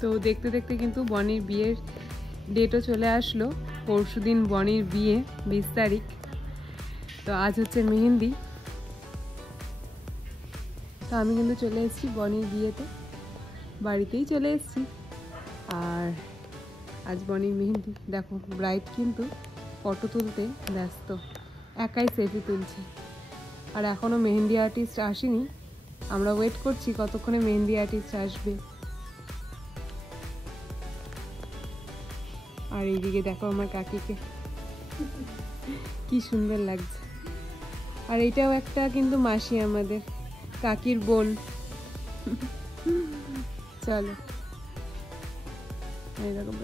তো দেখতে দেখতে কিন্তু বনির বিয়ের ডেটও চলে আসলো। পরশুদিন বনির বিয়ে 20 তারিখ। তো আজ হচ্ছে মেহেন্দি। তো আমি কিন্তু চলে এসেছি বনির বিয়েতে, বাড়িতেই চলে এসেছি। আর আজ বনির মেহেন্দি। দেখো ব্রাইড কিন্তু ফটো তুলতে ব্যস্ত, একাই সেলফি তুলছে। আর এখনও মেহেন্দি আর্টিস্ট আসেনি, আমরা ওয়েট করছি কতক্ষণে মেহেন্দি আর্টিস্ট আসবে। আর এইদিকে দেখো আমার কাকিকে, কি সুন্দর লাগছে। আর এটাও একটা কিন্তু মাসি, আমাদের কাকির বোন। চলো এরকম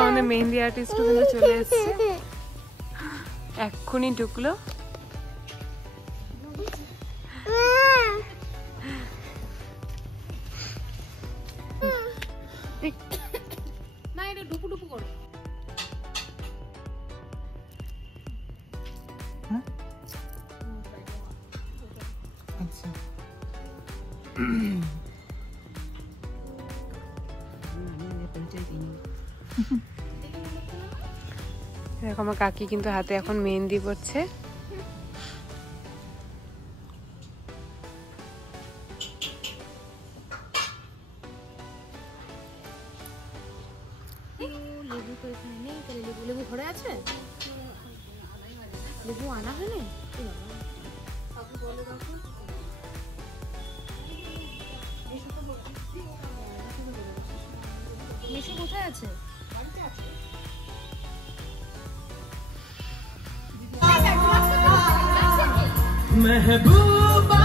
আমাদের মেহেন্দি আর্টিস্ট কিন্তু চলে এসছে, এক্ষুনি ঢুকলো। না এটা ডুপু ডুপু করো। আচ্ছা দেখো আমার কাকি কিন্তু হাতে এখন মেহেন্দি পড়ছে। লেবু তো এখানে নেই, তাহলে লেবু ঘরে আছে? লেবু আনা হয়নি? মিশু কোথায় আছে? মেহবুবা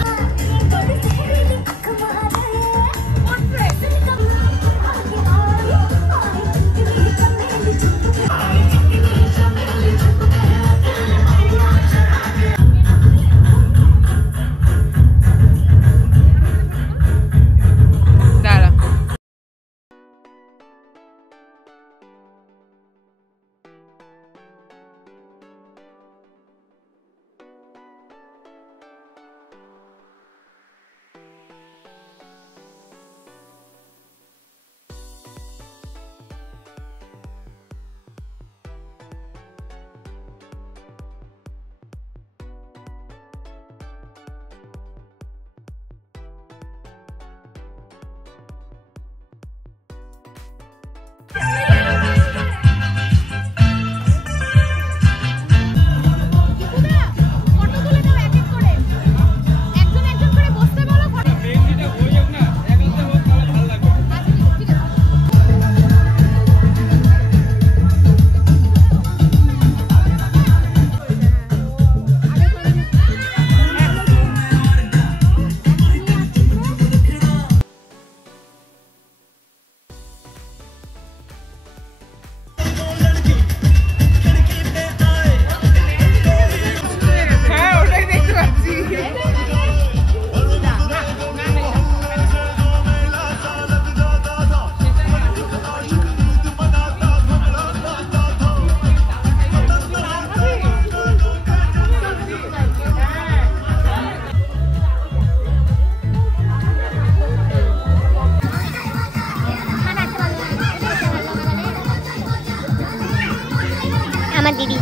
দিদি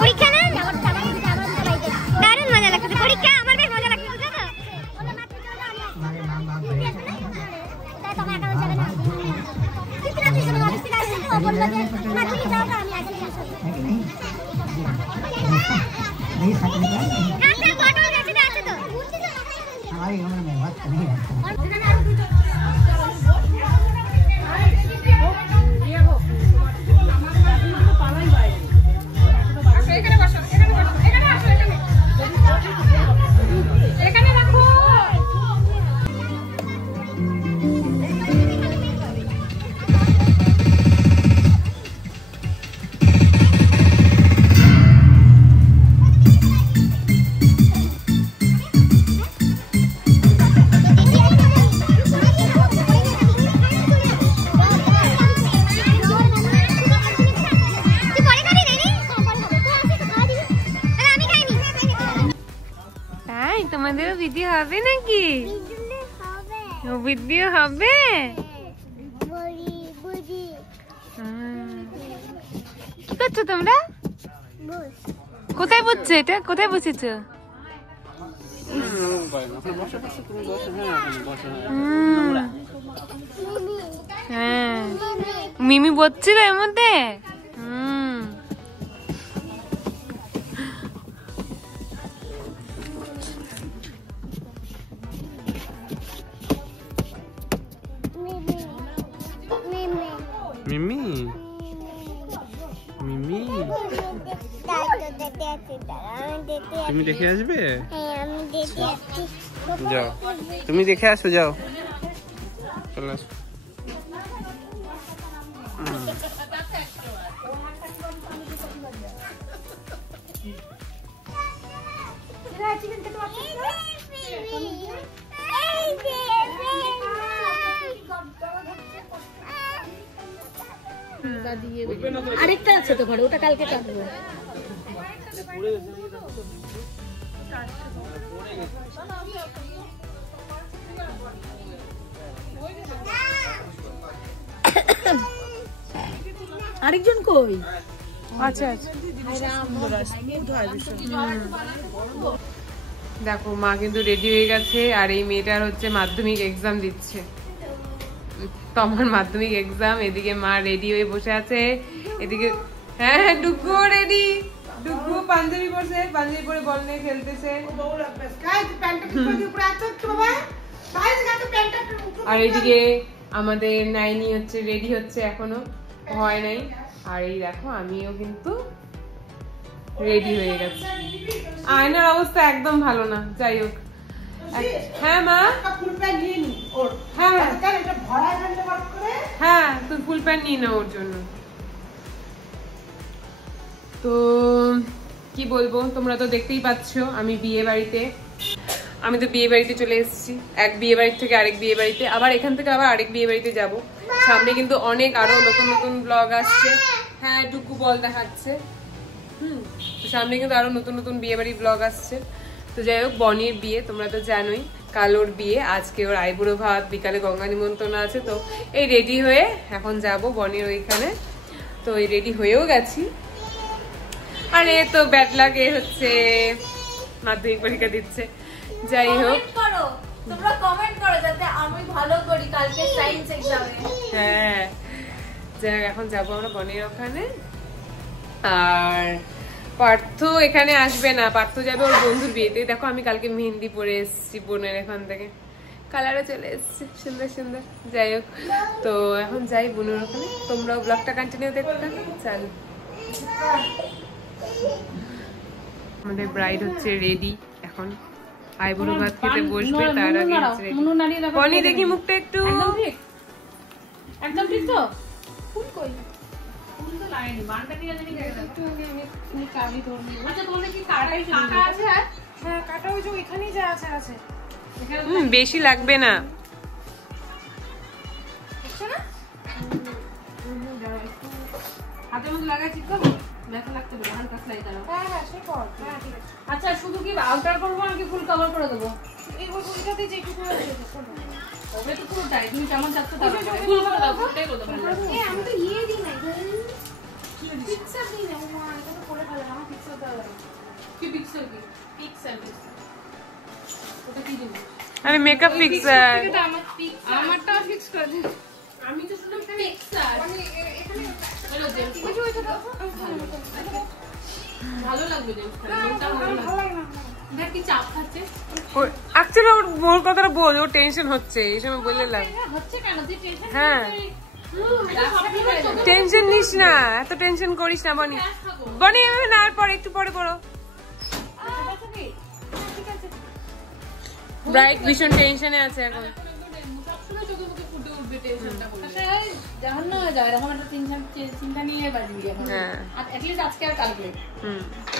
পরীক্ষা না দারুণ মজা লাগছে। পরীক্ষা আমার বেশ মজা লাগছে। আমাদেরও ভিডিও হবে নাকি? বিজুলে হবে ও ভিডিও হবে? বড়ি বুড়ি কি করছো তোমরা? বস কোথায় বসছো? এটা কোথায় বসেছো? হ্যাঁ মিমি বসছিল এর মধ্যে। মিমি মিমি মিমি তুমি দেখে আসবে? আমি দেখে আসছি যাও তুমি দেখে আসো, যাও চলে আসো। আরেকটা আছে তো ঘরে, ওটা কালকে কাটবো। আরেকজন কই? আচ্ছা আচ্ছা দেখো মা কিন্তু রেডি হয়ে গেছে, আর এই মেয়েটার হচ্ছে মাধ্যমিক এক্সাম দিচ্ছে, তো আমার মাধ্যমিক এক্সাম। এদিকে মা রেডি হয়ে বসে আছে, এদিকে হ্যাঁ ডুগু রেডি, ডুগু পাঞ্জাবি পরছে, পাঞ্জাবি পরে বল নিয়ে খেলতেছে। আর এদিকে আমাদের নাইনি হচ্ছে রেডি হচ্ছে, এখনো হয় নাই। আর এই দেখো আমিও কিন্তু রেডি হয়ে গেছে। আয়নার অবস্থা একদম ভালো না, যাই হোক। হ্যাঁ মা, হ্যাঁ তুই ফুল প্যান্ট নিয়ে নাও ওর জন্য। তো কি বলবো, তোমরা তো দেখতেই পাচ্ছ আমি বিয়ে বাড়িতে, আমি তো বিয়ে বাড়িতে চলে এসেছি। এক বিয়ে বাড়ি থেকে আরেক বিয়ে বাড়িতে, আবার এখান থেকে আবার আরেক বিয়ে বাড়িতে যাব। সামনে কিন্তু অনেক আরো নতুন নতুন ব্লগ আসছে। হ্যাঁ ডুকু বল দেখাচ্ছে। তো সামনে কিন্তু আরো নতুন নতুন বিয়ে বাড়ির ব্লগ আসছে। তো যাই হোক, বনির বিয়ে তোমরা তো জানোই, কাল ওর বিয়ে, আজকে ওর আইবুড়ো ভাত, বিকালে গঙ্গা নিমন্ত্রণ আছে। তো এই রেডি হয়ে এখন যাব বনির ওইখানে। তো এই রেডি হয়েও গেছি। আর এ তো ব্যাড লাগে হচ্ছে মাধ্যমিক পরীক্ষা দিচ্ছে। যাই হোক তোমরা কমেন্ট করো যাতে আমি ভালো করি কালকে সায়েন্স এক্সামে। হ্যাঁ যাই হোক, এখন যাবো আমরা বনির ওখানে। আর পার্থ এখানে আসবে না, পার্থ যাবে ওর বন্ধুর বিয়েতে। দেখো আমি কালকে মেহেন্দি পরে এসেছি বোনের এখান থেকে, কালারও চলে এসছে সুন্দর সুন্দর। যাই হোক, তো এখন যাই বোনের ওখানে, তোমরাও ব্লগটা কন্টিনিউ দেখতে থাকো। চল, আমাদের ব্রাইড হচ্ছে রেডি, এখন আইবুড়ো ভাত খেতে বসবে। তার আগে বনি দেখি মুখটা একটু একদম ঠিক তো। ফুল কই? ফুল তো লাগাইনি, বানটা নিয়ে জানি গেছে। একটু আগে আমি চাবি ধরনি। আচ্ছা তোমাদের কি কাটাই কাটা আছে? হ্যাঁ কাটা ওই যে এখানেই যা আছে আছে। বেশি লাগবে না। দেখছো না? হাতের মধ্যে লাগাইছি তো, মেখা লাগতে পারে, হালকা ফ্লাই দাও। হ্যাঁ হ্যাঁ সে কর। হ্যাঁ ঠিক আছে। আচ্ছা শুধু কি আউটার করব নাকি ফুল কভার করে দেব? এই ওইটাতে যে একটু করে দেব। ওটা তো পুরোটাই, তুমি কেমন চাচ্ছ তার ফুল করে দাও, ফুলটাই করে দাও। এই আমি তো ইয়ে দিই না, পিকচার দিই না। মা এটা তো করে ফেলে, আমার পিকচার দাও। কি পিকচার? কি পিকচার? ওটা কি দিন? আরে মেকআপ পিকচার। আমারটা ফিক্স করে দিন। আমি তো শুধু পিকচার। এখানে হলো যে ওইটা দাও। ভালো লাগবে যে ওটা ভালো লাগে। দেখ কি চাপ খাচ্ছে। অ্যাকচুয়ালি ওর কথাটা বল, ও টেনশন হচ্ছে এই সময় বললে লাভ হচ্ছে কেন? যে টেনশন। হ্যাঁ টেনশন নিস না, এত টেনশন করিস না বনি। বনি না, আর পরে একটু পরে পড়ো। ব্রাইট ভীষণ টেনশনে আছে এখন। সবসময় চোখে মুখে ফুটে উঠবে টেনশনটা। যখন না যায় এরকম একটা চিন্তা নিয়ে বাজবি এখন। আর অ্যাটলিস্ট আজকে আর কালকে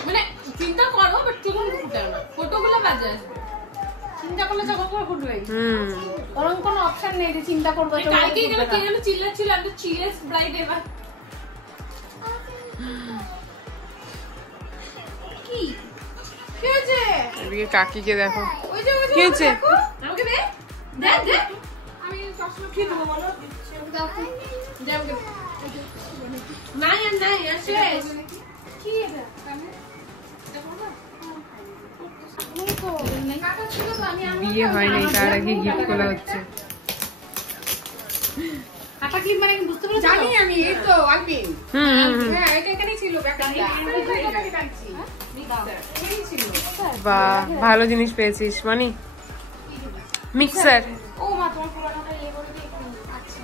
মানে চিন্তা করো, বাট চোখে মুখে ফুটে না, ফটোগুলো বাজে আসবে। চিন্তা করলে যখন করে ফুটবে, বরং কোনো অপশন নেই যে চিন্তা করবো। কালকে গেলে কে যেন চিল্লাচ্ছিল, আমি তো চিলেস ব্রাইড। এবার কি কি হয়েছে? ওদিকে কাকিকে দেখো কি হয়েছে আমাকে দে দে দে আমি সবসময় কি দেবো বলো নাই আর নাই আসে কি এটা বিয়ে হয়নি তার আগে গিফট খোলা হচ্ছে কাটা কি মানে বুঝতে পারছো জানি আমি এই তো আলবিন হ্যাঁ এটা এখানেই ছিল ব্যাগটা এখানে কাটছি এই ছিল বাহ ভালো জিনিস পেয়েছিস মানি মিক্সার ও মা তোমার পুরানোটা ইয়ে করে দিয়ে আচ্ছা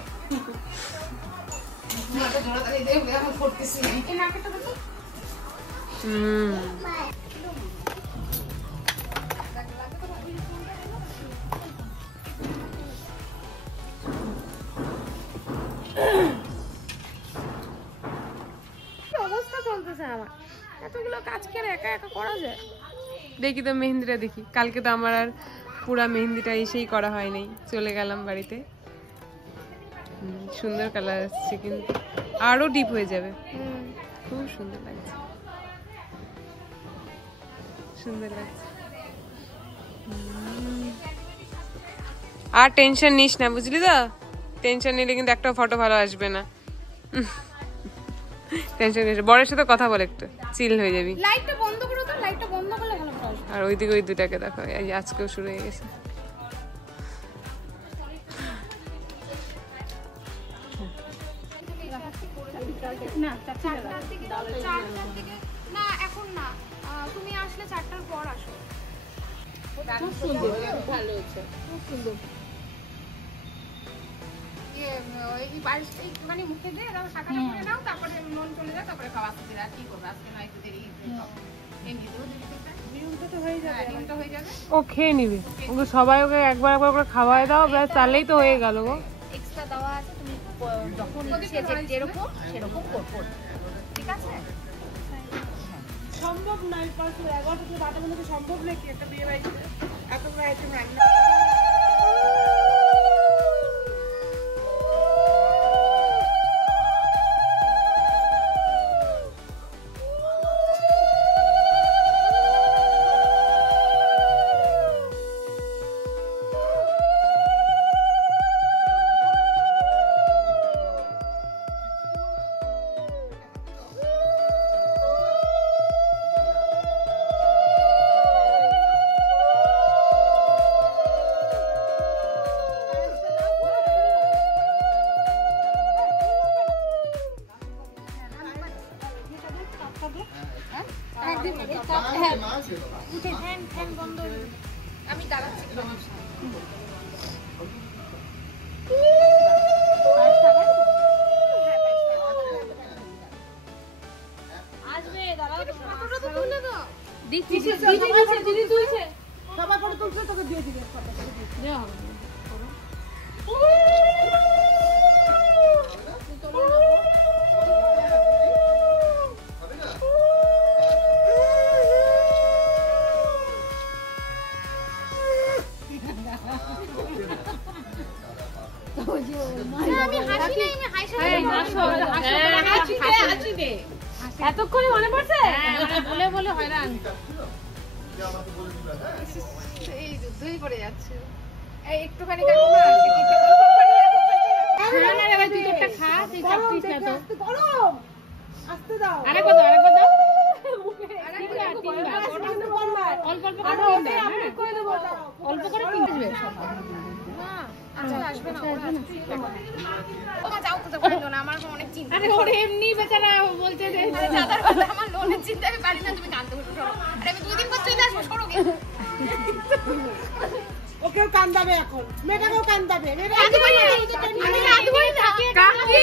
মাথা ধরা ধরে দে আমি করতেছি এই নাকেটা দেখো অবস্থা চলতেছে আমার এতগুলো কাজ করে একা একা করা যায় দেখি তো মেহেন্দিটা দেখি কালকে তো আমার আর পুরা মেহেন্দিটা এসেই করা হয়নি চলে গেলাম বাড়িতে সুন্দর কালার আসছে কিন্তু আরো ডিপ হয়ে যাবে খুব সুন্দর লাগছে সুন্দর লাগছে আর টেনশন নিস না বুঝলি তো টেনশন নিলে কিন্তু একটা ফটো ভালো আসবে না টেনশন নিস বড়ের সাথে কথা বল একটু চিল হয়ে যাবি লাইটটা বন্ধ করো তো লাইটটা বন্ধ করলে ভালো আসবে আর ওইদিকে ওই দুটাকে দেখো এই আজকেও শুরু হয়ে গেছে না 4টার দিকে না এখন না তুমি আসলে 4টার পর আসো খুব সুন্দর ভালো হচ্ছে খুব সুন্দর এই বারিশ একটুখানি মুখে দিয়ে তারপর শাখাটা করে নাও তারপরে মন চলে যায় তারপরে খাওয়া আসতে আর কি করবে আজকে না একটু দেরি এমনিতেও নিয়মটা তো হয়ে যাবে নিয়মটা হয়ে যাবে ও খেয়ে নিবি ওকে সবাই ওকে একবার একবার করে খাওয়াই দাও ব্যাস তাহলেই তো হয়ে গেল গো এক্সট্রা দেওয়া আছে তুমি যখন ইচ্ছে যেরকম সেরকম করবে ঠিক আছে সম্ভব নয় 11টা থেকে 12টার মধ্যে সম্ভব নাকি একটা বিয়ে বাড়িতে এতগুলো আইটেম রান্না আমি দাঁড়াচ্ছি আসবে দাঁড়াও ফটোটা তো তুলে দাও দিদি তুলছে সবাই ফটো তুলছে তোকে দিয়ে দিবে ফটো দেওয়া হবে এতক্ষণে মনে পড়ছে বলে বলে হয়রান এই যুদ্ধই করে যাচ্ছে এই একটুখানি খা তুই সব পিস না তো গরম আস্তে দাও আরেকবার দাও আরেকবার অল্প অল্প করে অল্প করে কিনবে আসবে না ওরা যাও তো না আমার অনেক চিন্তা আরে ওরে এমনি বেচারা বলতে দে দাদার কথা আমার লোনের চিন্তা আমি পারি না তুমি জানতে পারো সরো আরে আমি 2 দিন পর চলে আসবো সরো ওকেও কান্দাবে এখন মেয়েটাকেও কান্দাবে আমি রাত ভরে থাকি কাকি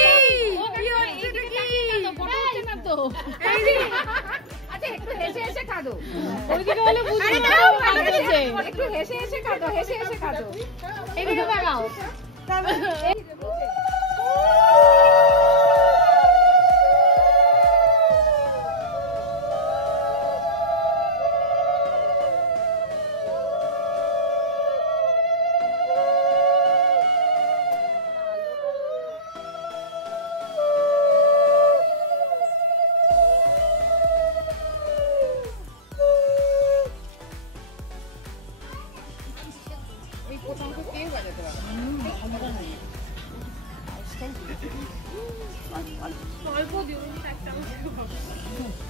আচ্ছা একটু হেসে হেসে কাঁদো ওইদিকে বলে বুঝি আরে দাও ভালো হয়েছে একটু হেসে হেসে কাঁদো এদিকে তাকাও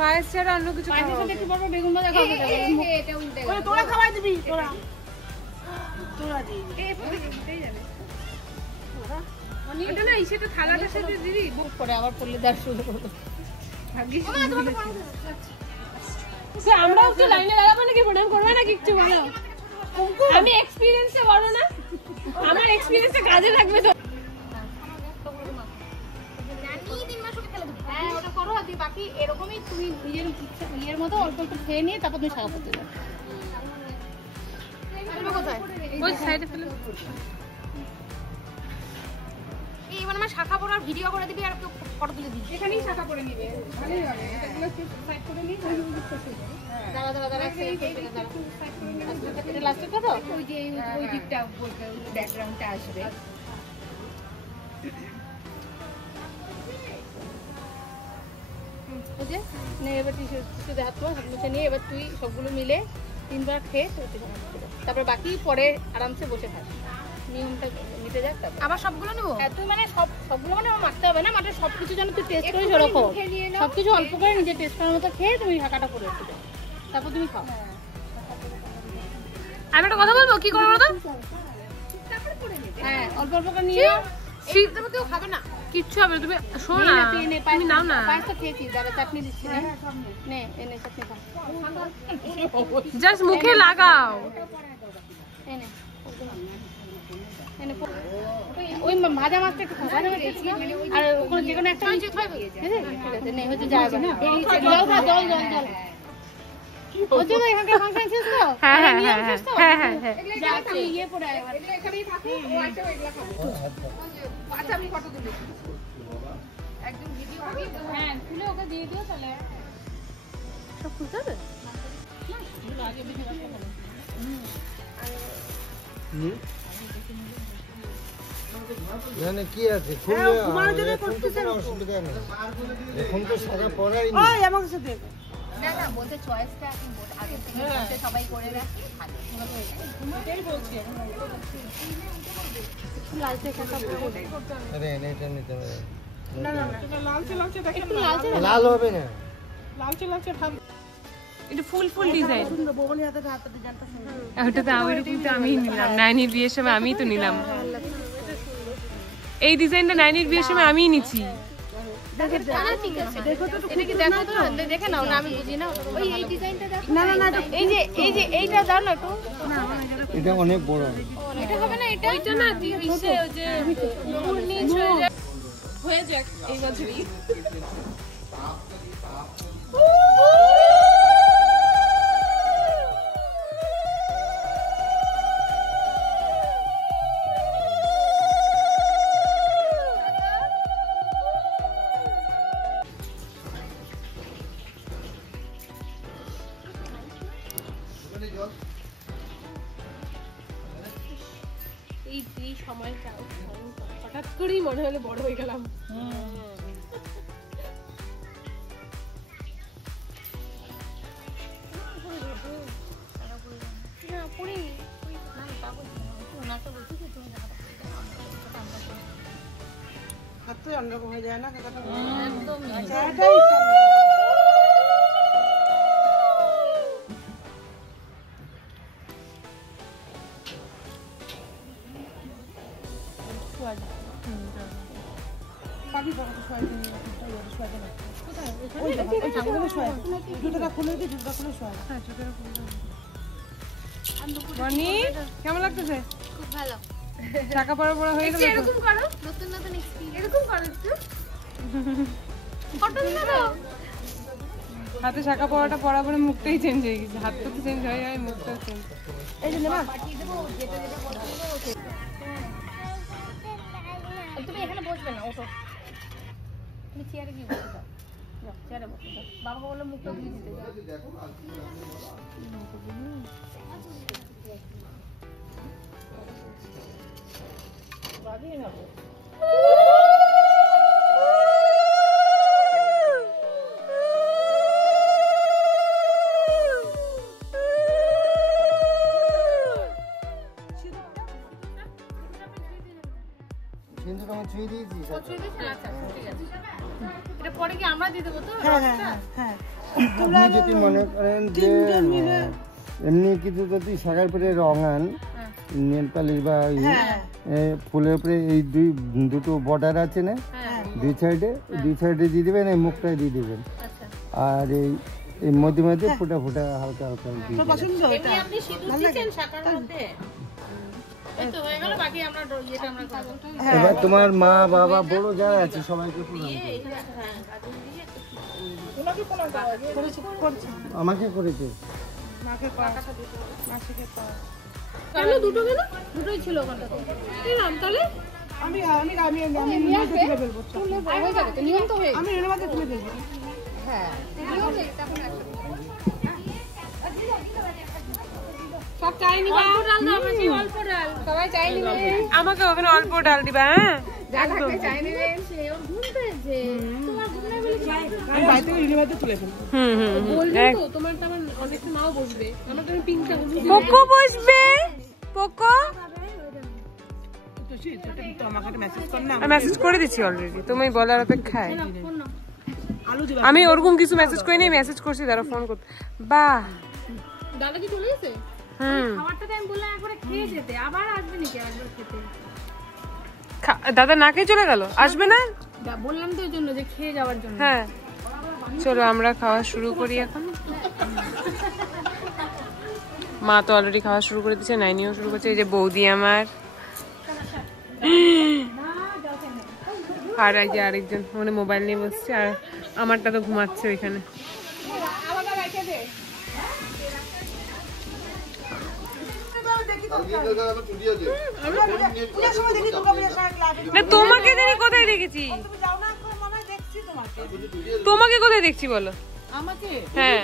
পায়েস ছাড়া অন্য কিছু পায়েসের সাথে একটু পরপর বেগুন ভাজা খাওয়া যাবে। এটা উল্টে ওই তোরা খাওয়াই দিবি তোরা। এটা না সেটা থালাটার সাথে দিবি বুক করে আবার পড়লে দেখ শুরু করবে। আমরাও তো লাইনে দাঁড়াবো নাকি প্রণাম করবো না কিচ্ছু বলো আমি এক্সপিরিয়েন্সে বলো না আমার এক্সপিরিয়েন্সে কাজে লাগবে তো হ্যাঁ ওটা করো, আর বাকি এরকমই তুমি নিজের ইয়ের মতো অল্প একটু খেয়ে নিয়ে তারপর তুমি শাখা করতে যাও। কোথায় ওই সাইডে ফেলে এবার আমার শাখা পড়ার ভিডিও করে দিবি আর ফটো তুলে দিবি। এখানেই শাখা করে নিবে, ভালোই হবে। এগুলো সাইড করে নিই, দাঁড়া দাঁড়া দাঁড়া, এটা লাস্টে কত? ওই যে ওই দিকটা ব্যাকগ্রাউন্ডটা আসবে। ওই যে নে এবার টিস্যু হাত মুছে নিয়ে এবার তুই সবগুলো মিলে 3 বার খেয়ে তারপর বাকি পরে আরামসে বসে খাস, নিয়মটা মিটে যাক। তারপর আবার সবগুলো নেবো? হ্যাঁ তুই মানে সবগুলো মানে আমার মাখতে হবে না, মানে সবকিছু যেন তুই টেস্ট করিস ওরকম, সবকিছু অল্প করে নিজে টেস্ট করার মতো খেয়ে তুমি ঢাকাটা করে একটু দাও, তারপর তুমি খাও। আমি একটা কথা বলবো কি করবো তো হ্যাঁ অল্প অল্প করে নিয়ে শীতটা কেউ খাবে না। কিচ্ছু হবে তুমি শোনো না তুমি নাও না পায়েসটা খেয়েছিস, দাদা চাটনি দিচ্ছি নে এনে চাটনি খা, জাস্ট মুখে লাগাও এনে এনে ওই ভাজা মাছটা একটু খোসা করে দিয়েছি আর ওখানে যে কোনো একটা নিচে খাবে, ঠিক আছে নে হচ্ছে যাবে না জল খা জল জল জল হচ্ছে তো এখানকার ফাংশন শেষ তো। হ্যাঁ হ্যাঁ হ্যাঁ হ্যাঁ হ্যাঁ হ্যাঁ যা তুই ইয়ে পড়ে আয় এবার। এখানেই থাকো, ও আসে এগুলা খাবো। আচ্ছা আমি ফটো তুলি একদম ভিডিও আগে। হ্যাঁ খুলে ওকে দিয়ে দিও তাহলে সব খুলতে হবে না আগে ভিডিও করতে হবে। এখানে কি আছে খুললে অসুবিধা নেই, এখন তো সারা পড়াই না না বলতে চয়েসটা এখন আগে থেকে বলতে সবাই করে রাখি ভালো। আরে এটা নিতে হবে, একটু লালচে লাল হবে না। এটা ফুল ফুল ডিজাইন ওটা তো ওইরকম তো আমি নিলাম নাইনির বিয়ের সময় আমিই তো নিলাম এই ডিজাইনটা নাইনির বিয়ের সময় আমিই নিচ্ছি দেখে নাও না, আমি বুঝি না ওই এই ডিজাইনটা দাও। না না না এই যে এইটা দাও না একটু, এটা অনেক বড়, এটা হবে না, এটা ওইটা না দিছে ওই যে উপর নিচ হয়ে যাক এই বছরই এই সময়টা হঠাৎ করেই মনে হলো বড় হয়ে গেলাম। অন্যরকম হয়ে যায় না একদম বনি কেমন লাগতেছে? খুব ভালো। টাকা পড়া পড়া হয়ে গেল এরকম করো, নতুন নতুন এক্সপেরিয়েন্স এরকম করো একটু। ফটো তুলো। হাতে শাখা পড়াটা পড়া পরে মুখটাই চেঞ্জ হয়ে গেছে, হাত তো চেঞ্জ হয়ে যায় মুখটাও চেঞ্জ। এই যে নেবা পাঠিয়ে দেবো যেটা যেটা পছন্দ ওকে। তুমি এখানে বসবে না, ওঠো তুমি চেয়ারে গিয়ে বসে দাও, যাও চেয়ারে বসে দাও। বাবা বললো মুখটা দিয়ে দিতে যাও। বাবিয়ে নেবো সিন্ধুক আমি ছুঁয়ে দিয়েছি। এটা পরে কি আমরা দিয়ে দেবো তো? হ্যাঁ আপনি যদি মনে করেন যে এমনি কিছু যদি শাখার পরে রং আন নেল পালিশ বা ফুলের উপরে এই দুটো বর্ডার আছে না দুই সাইডে দিয়ে দেবেন, এই মুখটায় দিয়ে দেবেন, আর এই মধ্যে মধ্যে ফোটা ফোটা হালকা হালকা দিয়ে দেবেন। আপনি সিঁদুর দিয়েছেন শাখার মধ্যে? এই তো হয়ে গেল, বাকি আমরা ইয়েটা আমরা করব। এবার তোমার মা বাবা বড় যারা আছে সবাইকে প্রণাম করো। আমাকে করেছে কেন দুটো কেন? দুটোই ছিল ওখানটাতে। এই নাম তাহলে আমি তুলে ফেলবো। হয়ে যাবে তো, নিয়ম তো হয়ে গেছে। আমি এর মধ্যে তুলে ফেলবো। হ্যাঁ সব চাই নিবা, ডাল দাও, আমাকে অল্প ডাল, সবাই চাই নিবে, আমাকে ওখানে অল্প ডাল দিবা। হ্যাঁ যা থাকবে চাই নিবে। সে ওর ঘুমতে যে তোমার ঘুমনে বলে আমি বাইরে ইউনিভার্সিটি তুলে ফেলবো। বলবো তো তোমার তো আমার অনেক মাও বসবে, আমার তো আমি পিঙ্কটা বসবে। পোকো বসবে, পোকো মেসেজ করে দিচ্ছি অলরেডি, তুমি বলার অপেক্ষায়। আমি ওরকম কিছু মেসেজ করি নাই, মেসেজ করছি তারা ফোন করতে। বাহ দাদা কি চলে গেছে? খাবারটা আমি বললাম একবারে খেয়ে যেতে, আবার আসবে নাকি একবার খেতে? দাদা না খেয়ে চলে গেল, আসবে না? বললাম তো ওই জন্য যে খেয়ে যাওয়ার জন্য। হ্যাঁ চলো আমরা খাওয়া শুরু করি এখন। মা তো অলরেডি খাওয়া শুরু করে দিচ্ছে, নাইনিও শুরু করছে। এই যে বৌদি আমার, আর এই যে আরেকজন মানে মোবাইল নিয়ে বসছে, আর আমারটা তো ঘুমাচ্ছে ওইখানে। না তোমাকে দেখি কোথায় দেখেছি? তোমাকে কোথায় দেখছি বলো? আমাকে? হ্যাঁ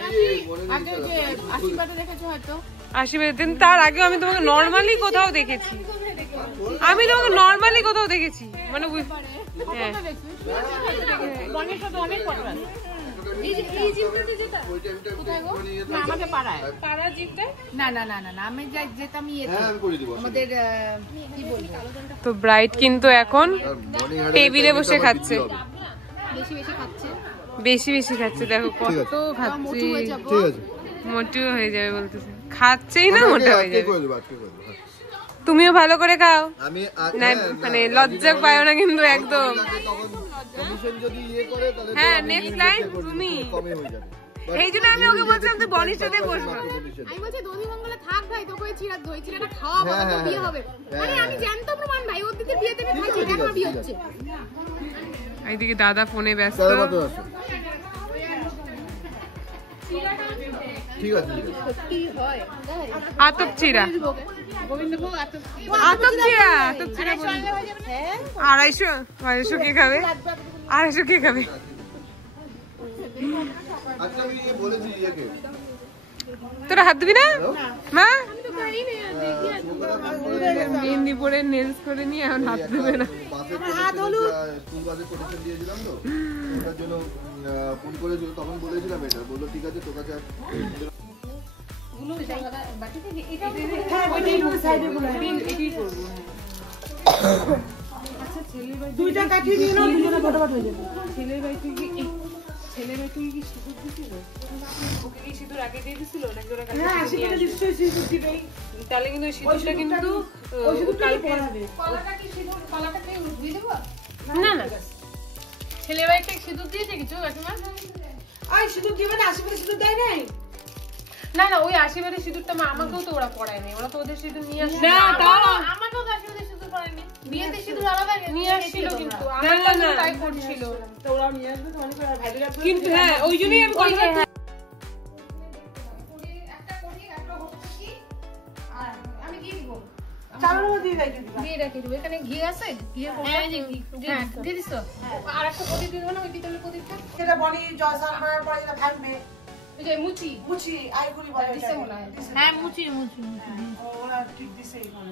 আগে যে আশীর্বাদে দেখেছো হয়তো। আশীর্বাদ দিন, তার আগে আমি তোমাকে নর্মালি কোথাও দেখেছি। আমি তোমাকে নর্মালি কোথাও দেখেছি মানে হ্যাঁ। বনের সাথে অনেক ফটো আছে। এই যে এই জিমটাতে যেটা কোথায় গো? না আমাদের পাড়ায়। পাড়া জিমটা? না না না না আমি যাই যেতাম ইয়েতে আমাদের কি বলবো। তো ব্রাইট কিন্তু এখন টেবিলে বসে খাচ্ছে, বেশি বেশি খাচ্ছে, বেশি বেশি খাচ্ছে। দেখো কত খাচ্ছে, মোটু হয়ে যাবে বলতেছে। খাচ্ছেই না মোটা হয়ে যাবে। তুমিও ভালো করে খাও, মানে লজ্জা পাও না কিন্তু একদম। হ্যাঁ নেক্সট লাইন তুমি। এই জন্য আমি ওকে বলছিলাম তুই বনির সাথে বসবো। আমি বলছি দধি মঙ্গলে থাক ভাই, তোকে ওই চিড়া দই চিড়াটা খাওয়াবো, তো বিয়ে হবে। আরে আমি জানতাম প্রমাণ ভাই, ওর দিকে বিয়ে দেবে খাইছে, কেন বিয়ে হচ্ছে? এইদিকে দাদা ফোনে ব্যস্ত। ঠিক আছে কি হয় আতপ চিড়া, গোবিন্দভোগ আতপ আতপ চিড়া, আতপ চিড়া বল। 250 কে খাবে? 250 কে খাবে? আচ্ছা আমি বলেছি ইয়েকে তোরা হাত দিবি না মা? মেহেন্দি পরে নেলস করে নিয়ে এখন হাত দিবে না। হাত হলুদ স্কুল বাসে কোটেশন দিয়েছিলাম তো, ওটার জন্য ফোন করেছিল, তখন বলেছিলাম এটা, বললো ঠিক আছে তোর কাছে দুইটা কাঠি নিয়ে নাও, দুজনে ফটাফট হয়ে যাবে। ছেলের বাড়ি থেকে ছেলের বাড়ি থেকে কি সিঁদুর দিছিল? ওকে কি সিঁদুর আগে দিয়ে দিছিল নাকি ওরা কালকে নিয়ে আসবে? তাহলে কিন্তু সিঁদুরটা কিন্তু কালকে কলাটা কি সিঁদুর, কলাটা কি দিয়ে দেবো? না না ছেলে বাড়ি থেকে সিঁদুর দিয়েছে কিছু কাকিমা? আই সিঁদুর দিবে না, আশীর্বাদে সিঁদুর দেয় নাই? না না ওই আশীর্বাদের সিঁদুরটা মা আমাকেও তো ওরা পড়ায় নাই, ওরা তো ওদের সিঁদুর নিয়ে আসে না, তাও আমাকেও তো আশীর্বাদের সিঁদুর পড়ায়নি, বিয়েতে সিঁদুর আলাদা নিয়ে আসছিল কিন্তু আমার কাছে তাই করছিল। তো ওরা নিয়ে আসবে তো অনেক আর ভাইদের কিন্তু হ্যাঁ ওই জন্যই আমি কল করে দিয়ে রাখি দেবো। এখানে ঘি আছে? ঘিয়ের দিয়ে দিস। আর একটা প্রদীপ দিয়ে দেবো না, ওই পিতলের প্রদীপটা? সেটা বনি জয়সান করার পরে যেটা থাকবে ওই যে মুচি মুচি আইগুলি বলে দিছে মনে হয়। হ্যাঁ মুচি মুচি ওরা ঠিক দিছেই বলে।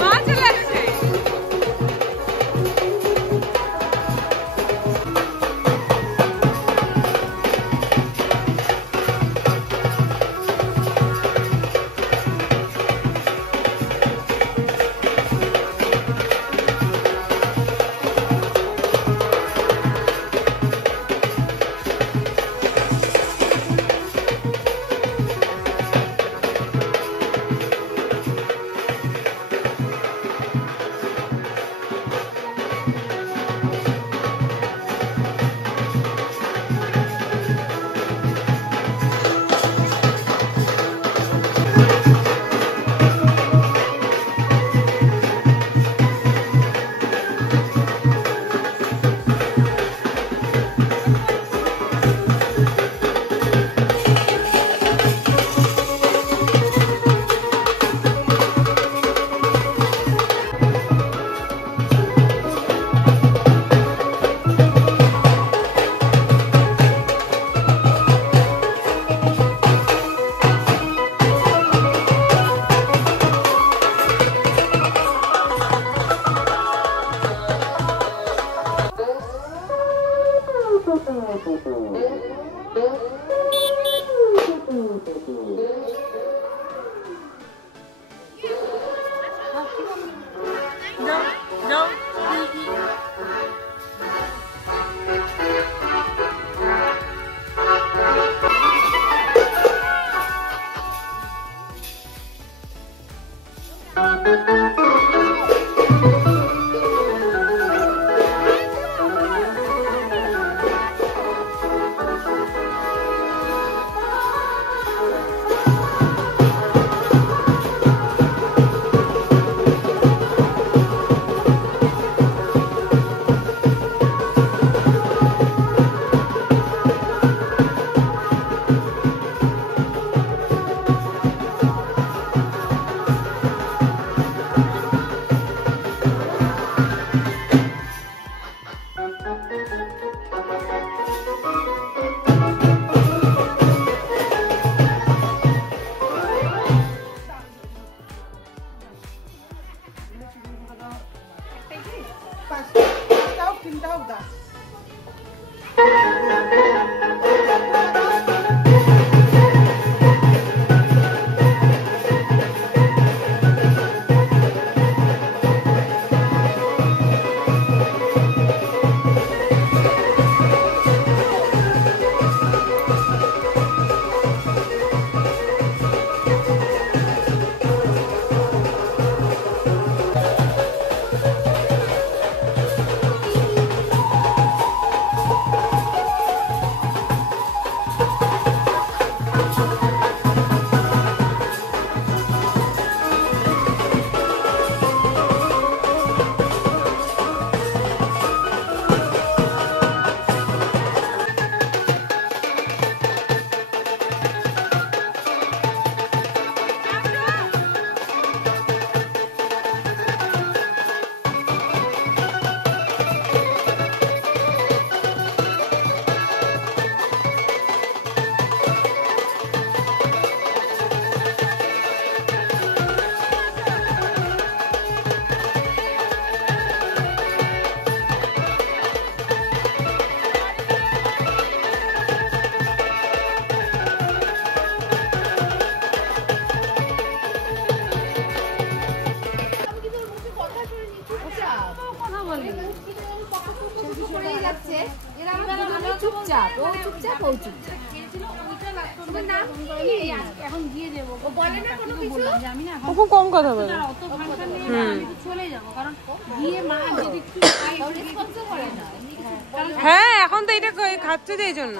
মা চলে আসছে। চুপচাপ ও চুপচাপ ও চুপচাপ এখন গিয়ে দেবো বলে না কোনো কিছু আমি না খুব কম কথা বলে অত ফাংশন নেই আমি চলে যাবো কারণ গিয়ে মা যদি একটু রেসপন্স করে না হ্যাঁ এখন তো এটা খাচ্ছে যে এই জন্য